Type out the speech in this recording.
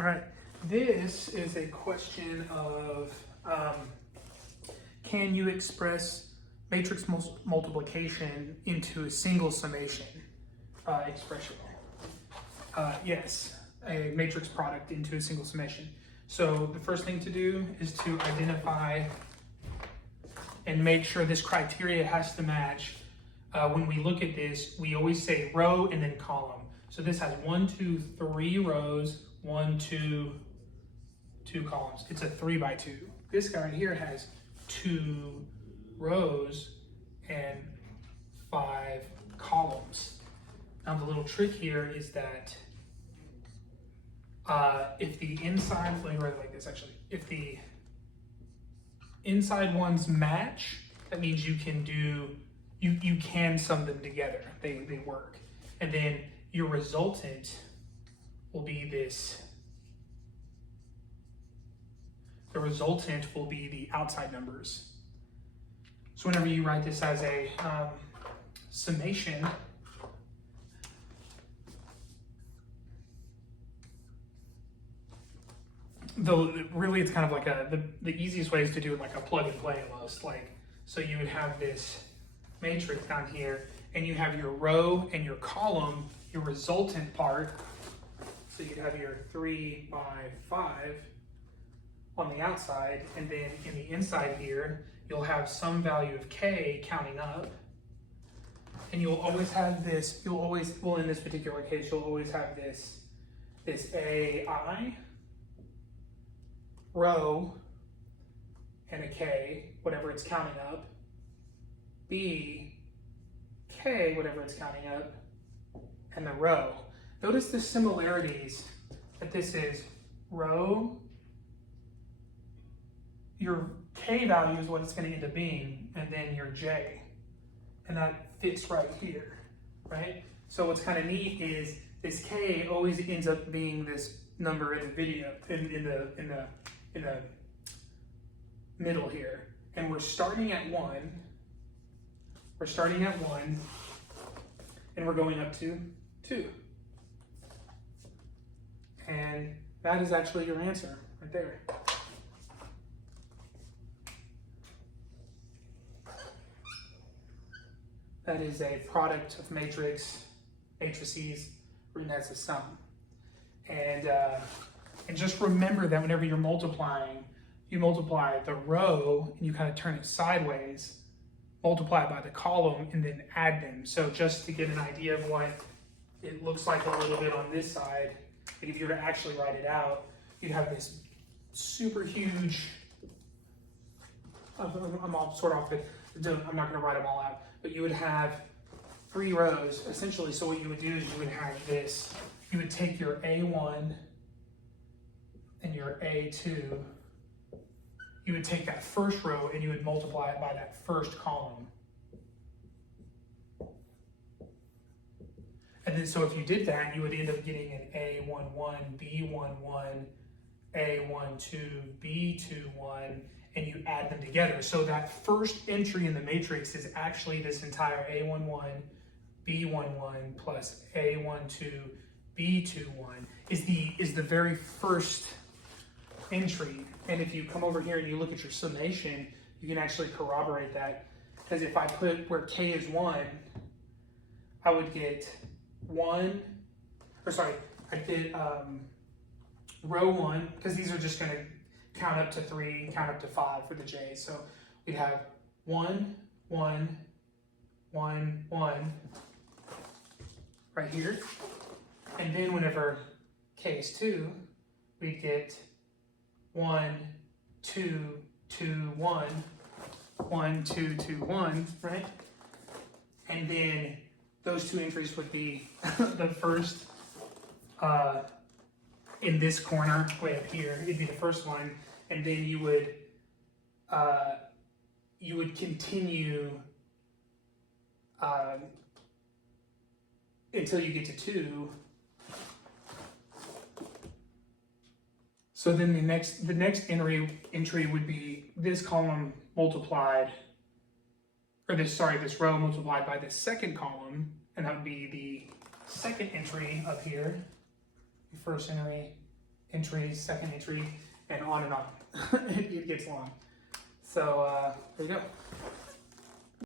All right, this is a question of can you express matrix multiplication into a single summation expression? Yes, a matrix product into a single summation. So the first thing to do is to identify and make sure this criteria has to match. When we look at this, we always say row and then column. So this has 1, 2, 3 rows, 1, 2, 2 columns. It's a 3 by 2. This guy right here has 2 rows and 5 columns. Now the little trick here is that if the inside, let me write it like this actually, if the inside ones match, that means you can do, you can sum them together, they work. And then your resultant will be this, the resultant will be the outside numbers. So whenever you write this as a summation, though really it's kind of like the easiest way is to do it like a plug and play almost. Like, so you would have this matrix down here and you have your row and your column, your resultant part. So you'd have your 3 by 5 on the outside, and then in the inside here, you'll have some value of k counting up. And you'll always have this, well in this particular case, you'll always have this AI row and a k, whatever it's counting up, B, k, whatever it's counting up, and the row. Notice the similarities that this is row, your k value is what it's going to end up being, and then your j. And that fits right here, right? So what's kind of neat is this k always ends up being this number in the video, in the middle here. And we're starting at 1. We're starting at 1, and we're going up to 2. And that is actually your answer right there. That is a product of matrices written as a sum. And just remember that whenever you're multiplying, you multiply the row and you kind of turn it sideways, multiply it by the column, and then add them. So just to get an idea of what it looks like a little bit on this side, if you were to actually write it out, you'd have this super huge, I'm all sort of off it, I'm not going to write them all out, but you would have 3 rows essentially. So what you would do is you would have this, you would take your A1 and your A2, you would take that first row and you would multiply it by that first column. And then so if you did that, you would end up getting an A11, B11, A12, B21, and you add them together. So that first entry in the matrix is actually this entire A11, B11 plus A12, B21 is the very first entry. And if you come over here and you look at your summation, you can actually corroborate that. Because if I put where k is 1, I would get 1, or sorry, I'd get row 1, because these are just going to count up to 3, count up to 5 for the j. So we'd have 1, 1, 1, 1 right here. And then whenever k is 2, we'd get 1, 2, 2, 1, 1, 2, 2, 1, right? And then those 2 entries would be the first in this corner way up here. It'd be the first one, and then you would continue until you get to 2. So then the next entry would be this column multiplied, or this row multiplied by this second column, and that would be the second entry up here. The first entry entry, second entry, and on. It gets long. So there you go.